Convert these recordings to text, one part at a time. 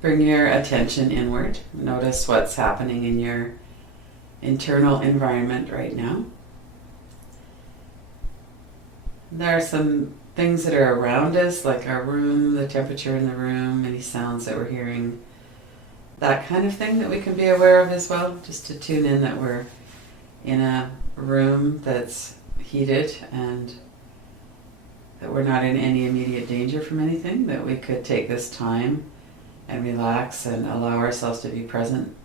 Bring your attention inward. Notice what's happening in your internal environment right now. There are some things that are around us, like our room, the temperature in the room, any sounds that we're hearing, that kind of thing that we can be aware of as well, just to tune in that we're in a room that's heated and that we're not in any immediate danger from anything, that we could take this time and relax and allow ourselves to be present.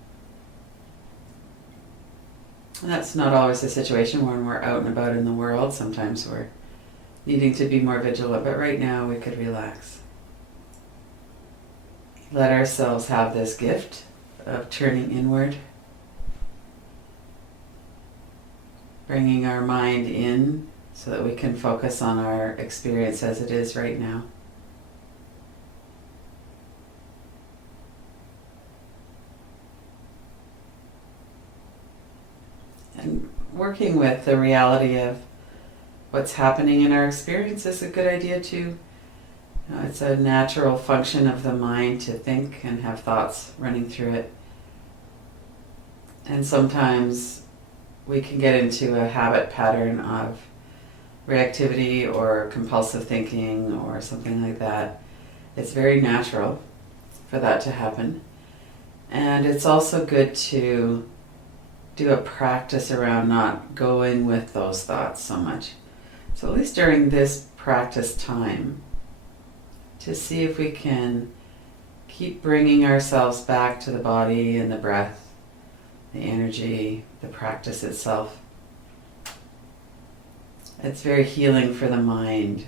And that's not always the situation when we're out and about in the world. Sometimes we're needing to be more vigilant, but right now we could relax. Let ourselves have this gift of turning inward, bringing our mind in so that we can focus on our experience as it is right now. And working with the reality of what's happening in our experience is a good idea too. It's a natural function of the mind to think and have thoughts running through it. And sometimes we can get into a habit pattern of reactivity or compulsive thinking or something like that. It's very natural for that to happen. And it's also good to do a practice around not going with those thoughts so much. So at least during this practice time, to see if we can keep bringing ourselves back to the body and the breath, the energy, the practice itself. It's very healing for the mind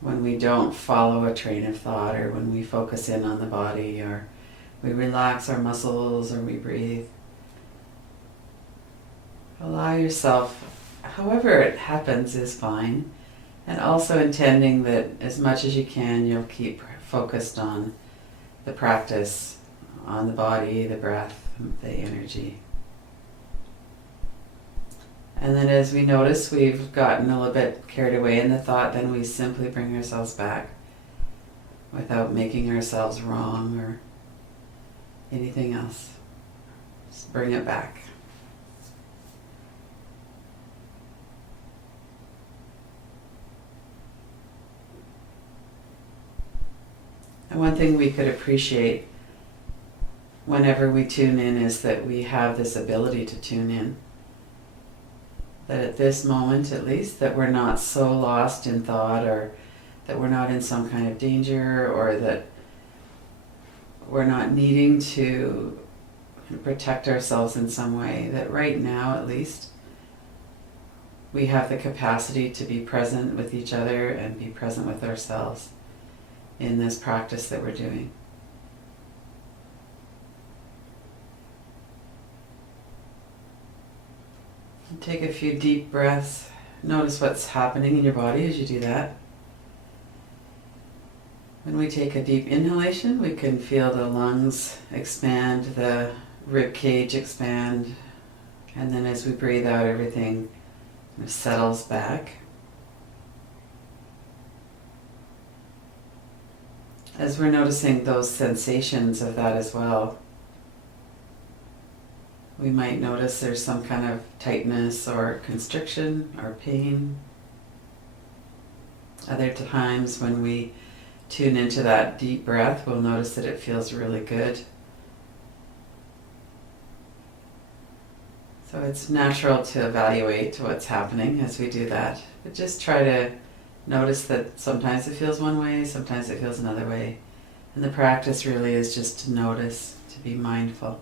when we don't follow a train of thought, or when we focus in on the body, or we relax our muscles, or we breathe. Allow yourself, however it happens is fine, and also intending that as much as you can, you'll keep focused on the practice, on the body, the breath, the energy. And then as we notice we've gotten a little bit carried away in the thought, then we simply bring ourselves back without making ourselves wrong or anything else. Just bring it back. And one thing we could appreciate whenever we tune in is that we have this ability to tune in. That at this moment, at least, that we're not so lost in thought, or that we're not in some kind of danger, or that we're not needing to protect ourselves in some way. That right now, at least, we have the capacity to be present with each other and be present with ourselves in this practice that we're doing. Take a few deep breaths. Notice what's happening in your body as you do that. When we take a deep inhalation, we can feel the lungs expand, the rib cage expand, and then as we breathe out, everything settles back. As we're noticing those sensations of that as well, we might notice there's some kind of tightness or constriction or pain. Other times when we tune into that deep breath, we'll notice that it feels really good. So it's natural to evaluate what's happening as we do that. But just try to notice that sometimes it feels one way, sometimes it feels another way. And the practice really is just to notice, to be mindful.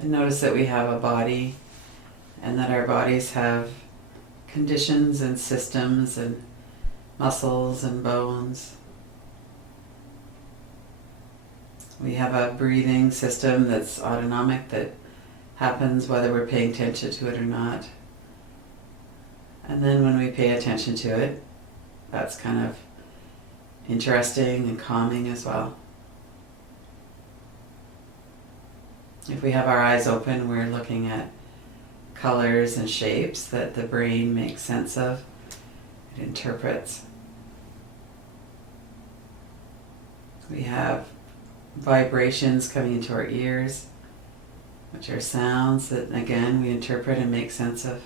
And notice that we have a body, and that our bodies have conditions and systems and muscles and bones. We have a breathing system that's autonomic, that happens whether we're paying attention to it or not. And then when we pay attention to it, that's kind of interesting and calming as well. If we have our eyes open, we're looking at colors and shapes that the brain makes sense of, it interprets. We have vibrations coming into our ears, which are sounds that, again, we interpret and make sense of.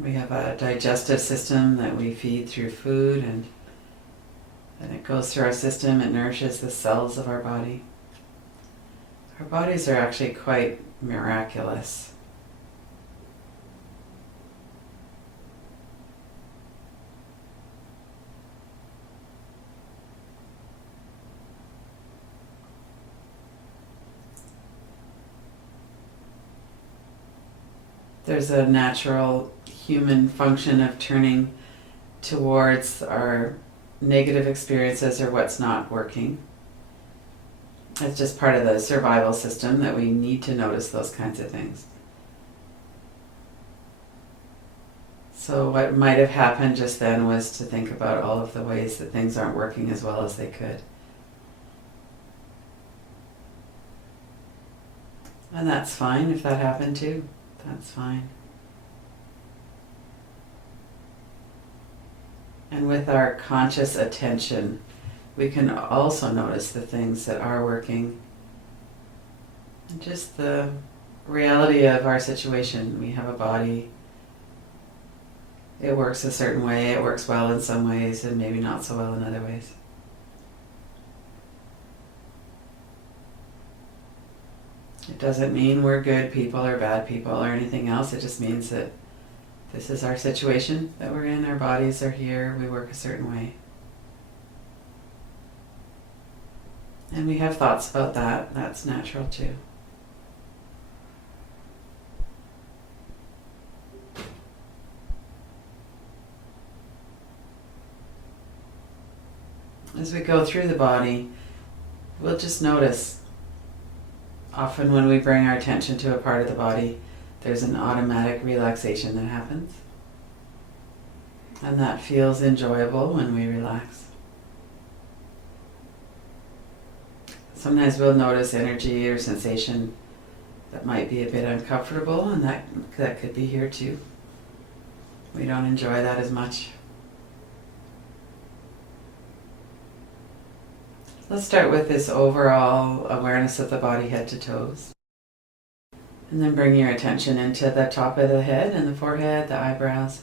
We have a digestive system that we feed through food, and then it goes through our system, it nourishes the cells of our body. Our bodies are actually quite miraculous. There's a natural human function of turning towards our negative experiences or what's not working. It's just part of the survival system that we need to notice those kinds of things. So what might have happened just then was to think about all of the ways that things aren't working as well as they could. And that's fine if that happened too. That's fine. And with our conscious attention, we can also notice the things that are working. And just the reality of our situation. We have a body. It works a certain way. It works well in some ways and maybe not so well in other ways. It doesn't mean we're good people or bad people or anything else. It just means that this is our situation that we're in. Our bodies are here. We work a certain way. And we have thoughts about that. That's natural too. As we go through the body, we'll just notice. Often when we bring our attention to a part of the body, there's an automatic relaxation that happens. And that feels enjoyable when we relax. Sometimes we'll notice energy or sensation that might be a bit uncomfortable, and that could be here too. We don't enjoy that as much. Let's start with this overall awareness of the body, head to toes. And then bring your attention into the top of the head and the forehead, the eyebrows.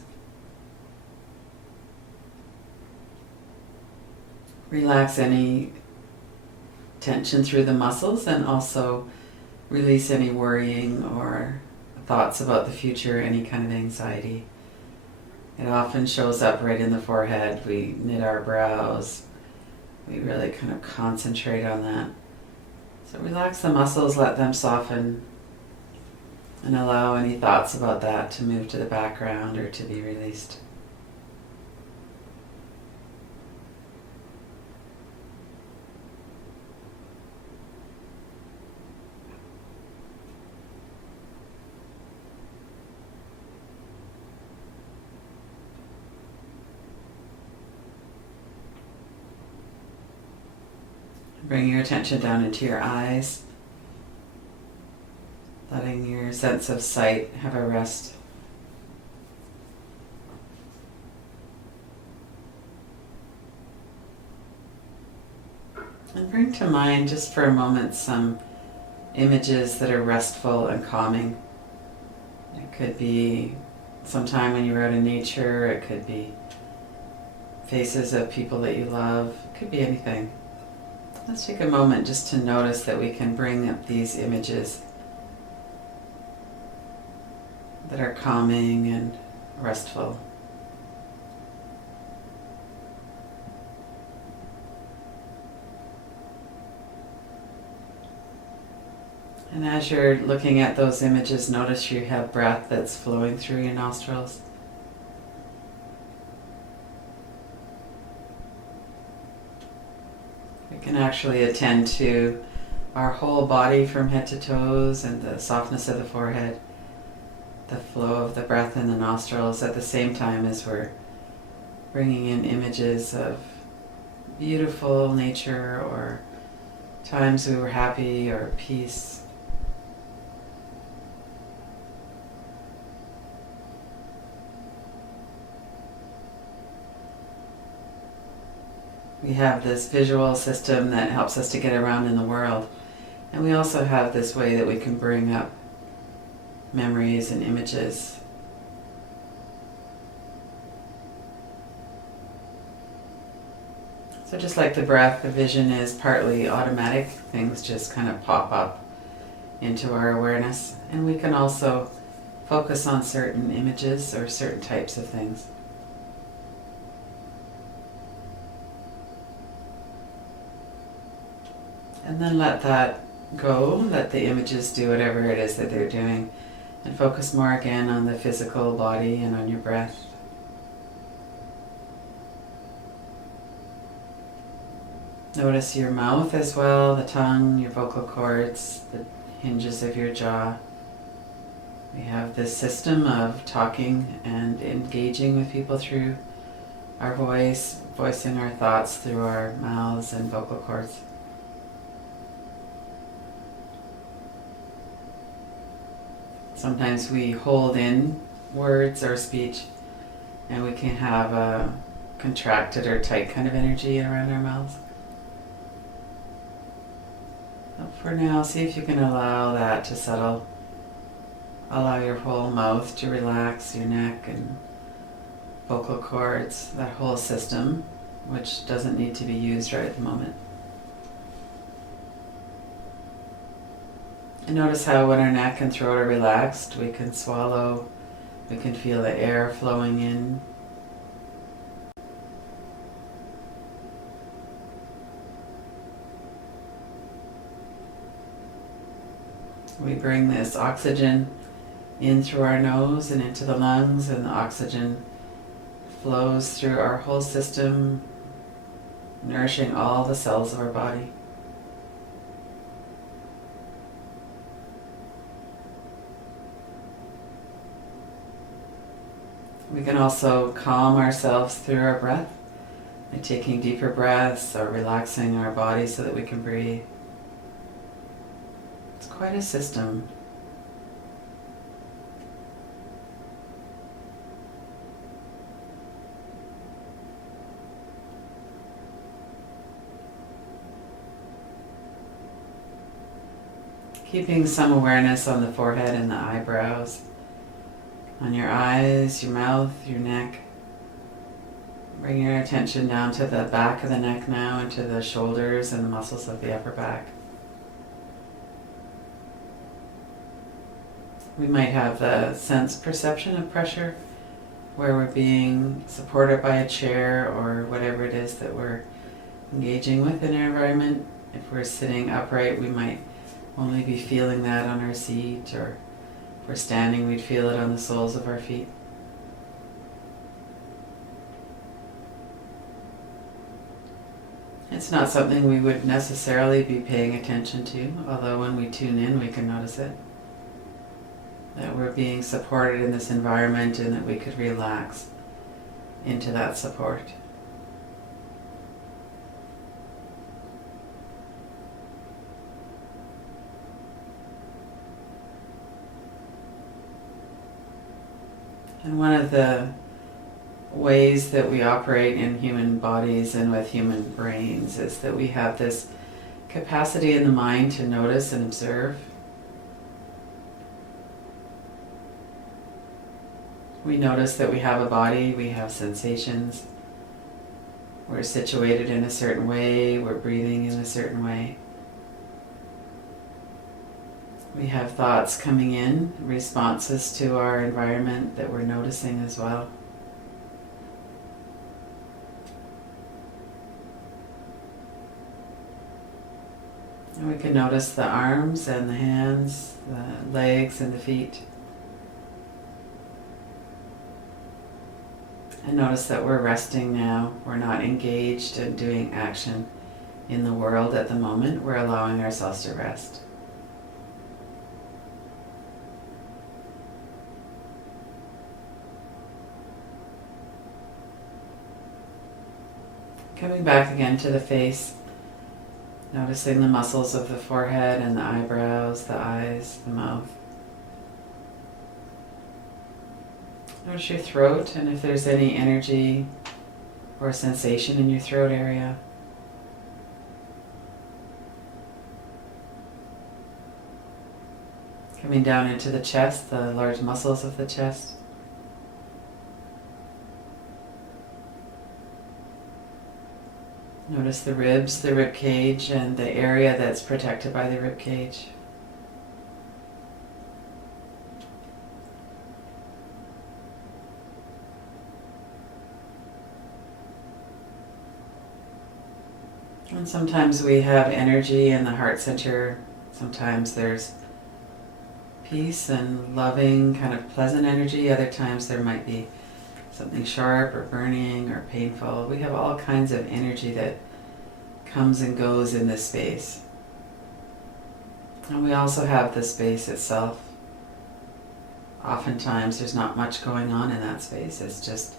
Relax any tension through the muscles and also release any worrying or thoughts about the future, any kind of anxiety. It often shows up right in the forehead. We knit our brows. We really kind of concentrate on that. So relax the muscles, let them soften, and allow any thoughts about that to move to the background or to be released. Bring your attention down into your eyes, letting your sense of sight have a rest. And bring to mind, just for a moment, some images that are restful and calming. It could be sometime when you were out in nature, it could be faces of people that you love, it could be anything. Let's take a moment just to notice that we can bring up these images that are calming and restful. And as you're looking at those images, notice you have breath that's flowing through your nostrils. We can actually attend to our whole body from head to toes and the softness of the forehead, the flow of the breath in the nostrils at the same time as we're bringing in images of beautiful nature or times we were happy or peace. We have this visual system that helps us to get around in the world. And we also have this way that we can bring up memories and images. So just like the breath, the vision is partly automatic. Things just kind of pop up into our awareness. And we can also focus on certain images or certain types of things. And then let that go, let the images do whatever it is that they're doing, and focus more again on the physical body and on your breath. Notice your mouth as well, the tongue, your vocal cords, the hinges of your jaw. We have this system of talking and engaging with people through our voice, voicing our thoughts through our mouths and vocal cords. Sometimes we hold in words or speech and we can have a contracted or tight kind of energy around our mouths. So for now, see if you can allow that to settle. Allow your whole mouth to relax, your neck and vocal cords, that whole system, which doesn't need to be used right at the moment. And notice how when our neck and throat are relaxed, we can swallow, we can feel the air flowing in. We bring this oxygen in through our nose and into the lungs, and the oxygen flows through our whole system, nourishing all the cells of our body. We can also calm ourselves through our breath by taking deeper breaths or relaxing our body so that we can breathe. It's quite a system. Keeping some awareness on the forehead and the eyebrows, on your eyes, your mouth, your neck. Bring your attention down to the back of the neck now and to the shoulders and the muscles of the upper back. We might have the sense perception of pressure where we're being supported by a chair or whatever it is that we're engaging with in our environment. If we're sitting upright, we might only be feeling that on our seat, or if we're standing, we'd feel it on the soles of our feet. It's not something we would necessarily be paying attention to, although when we tune in, we can notice it. That we're being supported in this environment and that we could relax into that support. And one of the ways that we operate in human bodies and with human brains is that we have this capacity in the mind to notice and observe. We notice that we have a body, we have sensations, we're situated in a certain way, we're breathing in a certain way. We have thoughts coming in, responses to our environment that we're noticing as well. And we can notice the arms and the hands, the legs and the feet. And notice that we're resting now. We're not engaged in doing action in the world at the moment. We're allowing ourselves to rest. Coming back again to the face, noticing the muscles of the forehead and the eyebrows, the eyes, the mouth. Notice your throat and if there's any energy or sensation in your throat area. Coming down into the chest, the large muscles of the chest. Notice the ribs, the rib cage, and the area that's protected by the rib cage. And sometimes we have energy in the heart center. Sometimes there's peace and loving, kind of pleasant energy. Other times there might be something sharp or burning or painful. We have all kinds of energy that comes and goes in this space. And we also have the space itself. Oftentimes there's not much going on in that space. It's just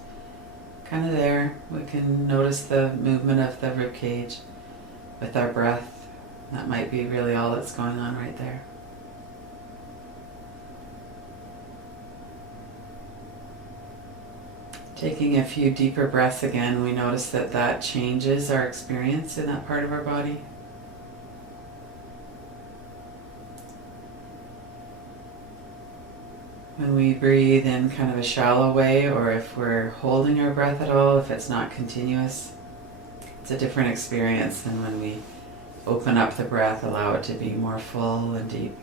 kind of there. We can notice the movement of the rib cage with our breath. That might be really all that's going on right there. Taking a few deeper breaths again, we notice that that changes our experience in that part of our body. When we breathe in kind of a shallow way, or if we're holding our breath at all, if it's not continuous, it's a different experience than when we open up the breath, allow it to be more full and deep.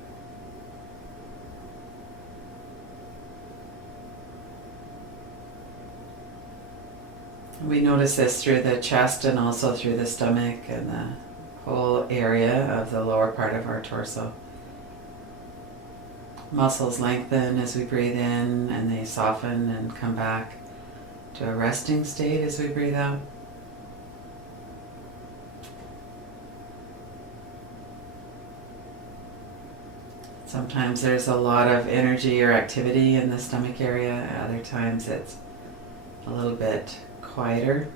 We notice this through the chest and also through the stomach and the whole area of the lower part of our torso. Muscles lengthen as we breathe in and they soften and come back to a resting state as we breathe out. Sometimes there's a lot of energy or activity in the stomach area. Other times it's a little bit quieter.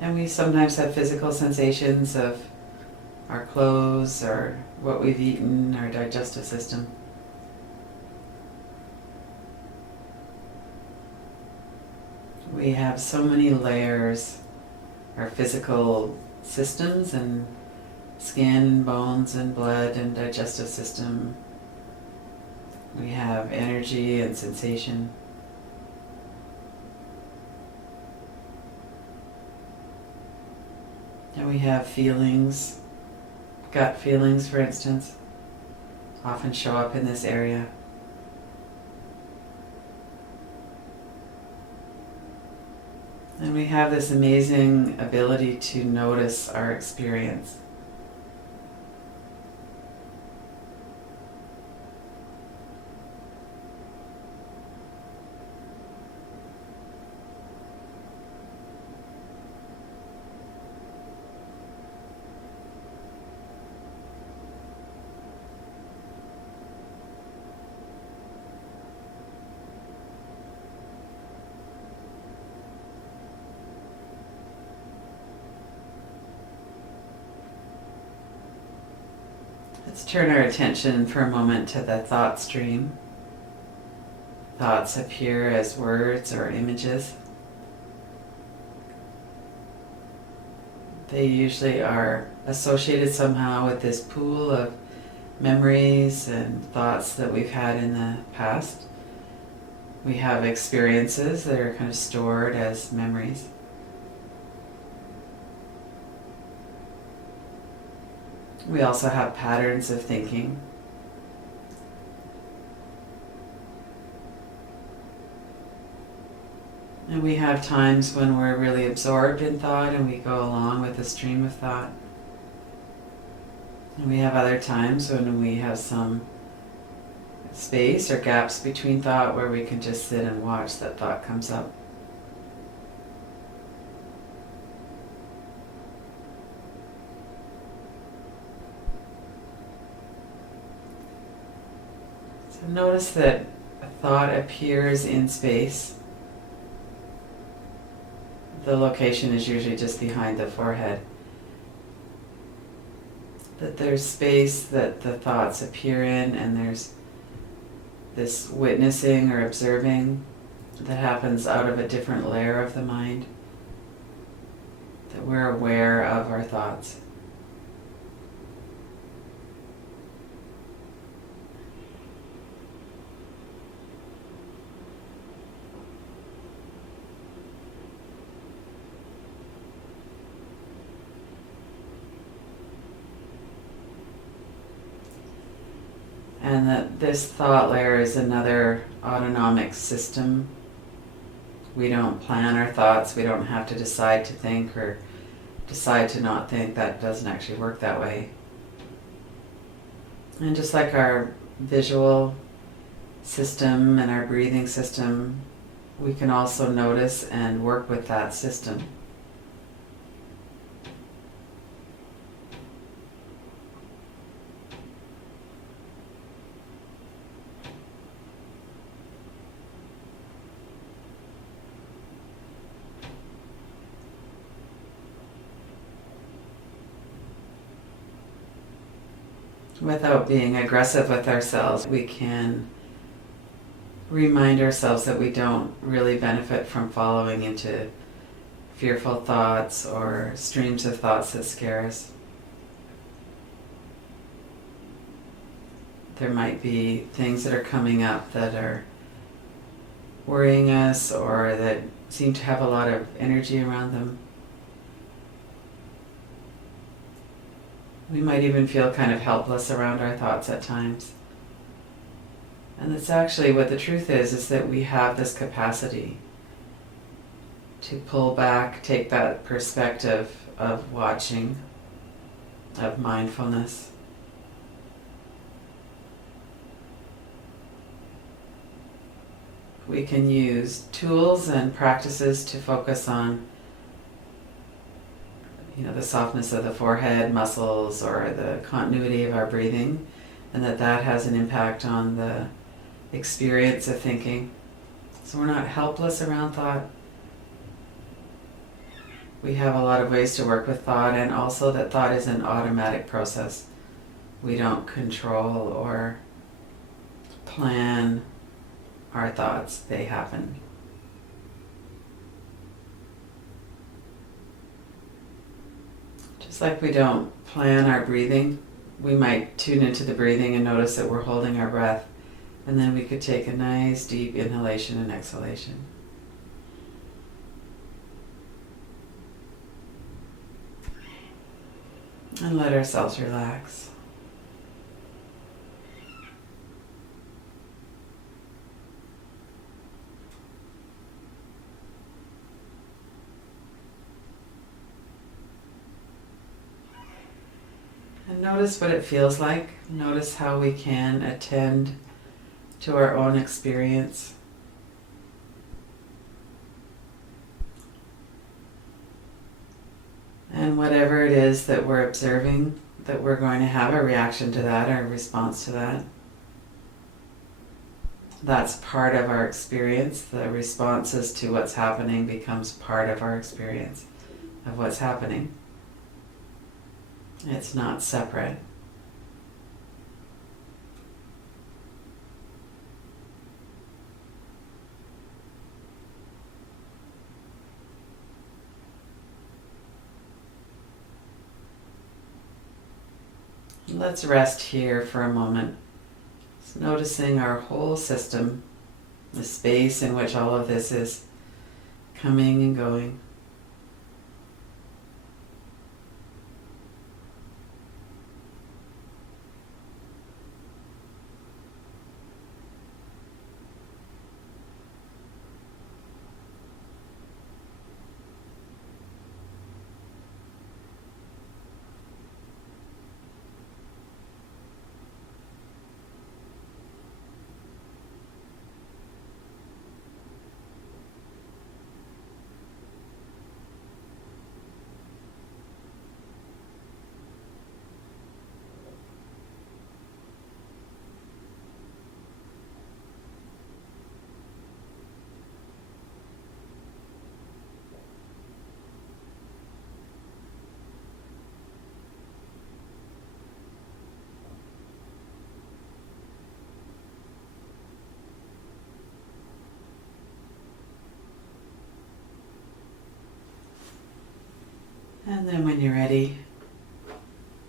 And we sometimes have physical sensations of our clothes or what we've eaten, our digestive system. We have so many layers, our physical systems and skin, bones and blood and digestive system. We have energy and sensation. And we have feelings, gut feelings for instance, often show up in this area. And we have this amazing ability to notice our experience. Let's turn our attention for a moment to the thought stream. Thoughts appear as words or images. They usually are associated somehow with this pool of memories and thoughts that we've had in the past. We have experiences that are kind of stored as memories. We also have patterns of thinking. And we have times when we're really absorbed in thought and we go along with the stream of thought. And we have other times when we have some space or gaps between thought where we can just sit and watch that thought comes up. So notice that thought appears in space, the location is usually just behind the forehead, that there's space that the thoughts appear in, and there's this witnessing or observing that happens out of a different layer of the mind, that we're aware of our thoughts. And that this thought layer is another autonomic system. We don't plan our thoughts, we don't have to decide to think or decide to not think. That doesn't actually work that way. And just like our visual system and our breathing system, we can also notice and work with that system. Without being aggressive with ourselves, we can remind ourselves that we don't really benefit from following into fearful thoughts or streams of thoughts that scare us. There might be things that are coming up that are worrying us or that seem to have a lot of energy around them. We might even feel kind of helpless around our thoughts at times. And that's actually what the truth is that we have this capacity to pull back, take that perspective of watching, of mindfulness. We can use tools and practices to focus on the softness of the forehead muscles or the continuity of our breathing, and that has an impact on the experience of thinking. So we're not helpless around thought. We have a lot of ways to work with thought, and also that thought is an automatic process. We don't control or plan our thoughts, they happen. Just like we don't plan our breathing, we might tune into the breathing and notice that we're holding our breath, and then we could take a nice deep inhalation and exhalation. And let ourselves relax. And notice what it feels like. Notice how we can attend to our own experience. And whatever it is that we're observing, that we're going to have a reaction to that or a response to that. That's part of our experience. The responses to what's happening becomes part of our experience of what's happening. It's not separate. Let's rest here for a moment. Just noticing our whole system, the space in which all of this is coming and going. And then when you're ready,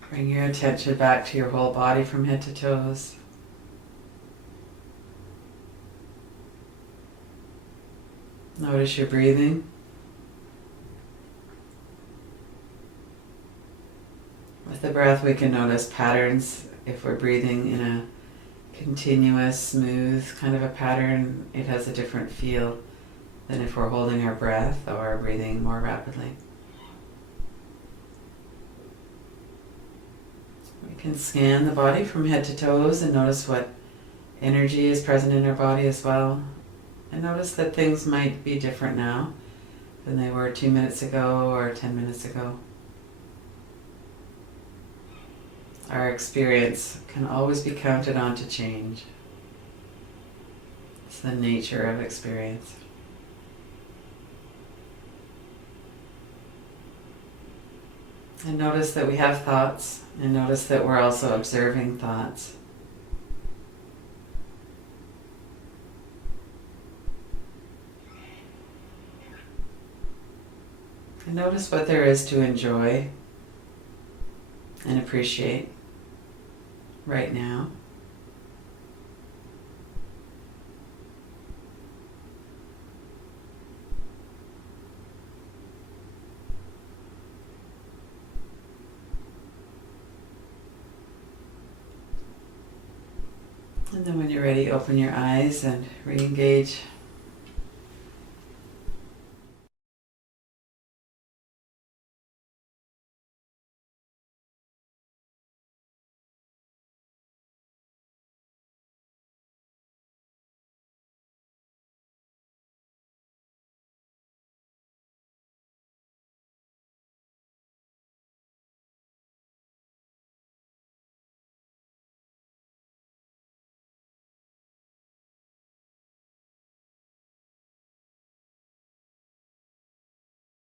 bring your attention back to your whole body from head to toes. Notice your breathing. With the breath, we can notice patterns. If we're breathing in a continuous, smooth kind of a pattern, it has a different feel than if we're holding our breath or breathing more rapidly. We can scan the body from head to toes and notice what energy is present in our body as well. And notice that things might be different now than they were 2 minutes ago or 10 minutes ago. Our experience can always be counted on to change. It's the nature of experience. And notice that we have thoughts, and notice that we're also observing thoughts. And notice what there is to enjoy and appreciate right now. And then when you're ready, open your eyes and re-engage